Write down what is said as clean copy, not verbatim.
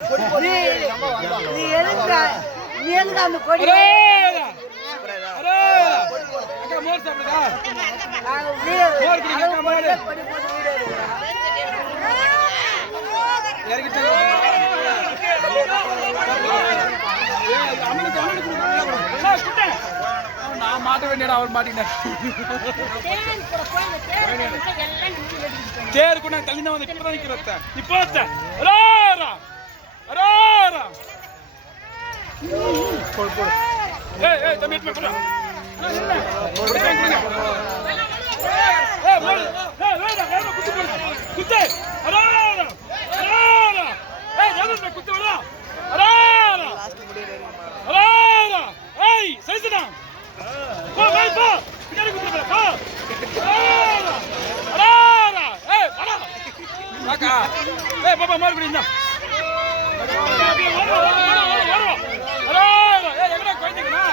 நீ எதுக்கு அந்த கொடி நான் மாட்ட வேண்டியடா அவர் மாட்டிக்கிட்டேன் தேர் கூட தள்ளி தான் வந்து இப்பதான் நிக்கிறேன் இப்போ தம்பி பாப்பா மறுபடியும் குழந்தைங்களா